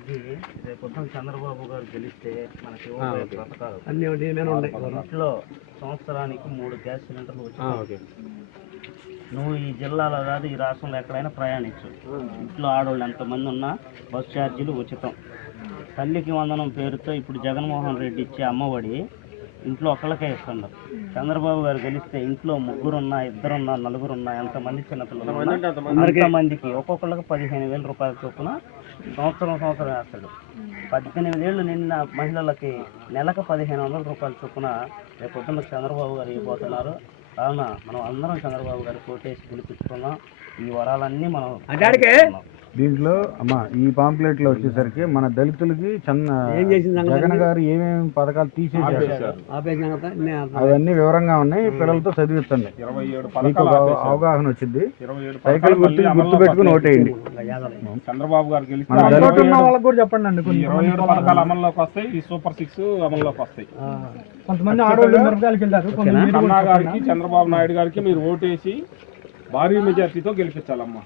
ఇది రేపు చంద్రబాబు గారు గెలిస్తే మనకి పథకాలు ఇంట్లో సంవత్సరానికి 3 గ్యాస్ సిలిండర్లు వచ్చాయి. నువ్వు ఈ జిల్లాలో కాదు ఈ రాష్ట్రంలో ఎక్కడైనా ప్రయాణించు. ఇంట్లో ఆడవాళ్ళు ఎంతమంది ఉన్నా బస్ ఛార్జీలు ఉచితం. తల్లికి వందనం పేరుతో ఇప్పుడు జగన్మోహన్ రెడ్డి ఇచ్చే అమ్మఒడి ఇంట్లో ఒక్కళ్ళకే ఇస్తున్నారు. చంద్రబాబు గారు గెలిస్తే ఇంట్లో 3 2 4 ఎంతమంది చిన్నపిల్లలు అంతమందికి ఒక్కొక్కళ్ళకి 15,000 రూపాయల చొప్పున సంవత్సరం వేస్తాడు. 18 ఏళ్ళు నిన్న మహిళలకి నెలకు 1,500 రూపాయల చొప్పున రేపు చంద్రబాబు గారు ఇవ్వబోతున్నారు. కావున మనం అందరం చంద్రబాబు గారు కోటేసి గెలిపించుకున్నాం. ఈ వరాలన్నీ మనం దీంట్లో అమ్మ ఈ పాంప్లెట్ లో వచ్చేసరికి మన దళితులకి జగన్ గారు ఏమేమి పథకాలు తీసేసారు అవన్నీ వివరంగా ఉన్నాయి. పిల్లలతో చదివించండి, మీకు అవగాహన వచ్చింది. సైకిల్ గుర్తు పెట్టుకుని ఓటేయండి. చంద్రబాబు గారు గెలిస్తే వాళ్ళకి కూడా చెప్పండి అండి. 27 పథకాలు అమల్లోకి వస్తాయి. ఈ సూపర్ 6 అమల్లోకి వస్తాయి. కొంతమంది ఆడవాళ్ళు అన్నా గారికి చంద్రబాబు నాయుడు గారికి మీరు ఓటేసి భారీ మెజార్టీతో గెలిపించాలమ్మా.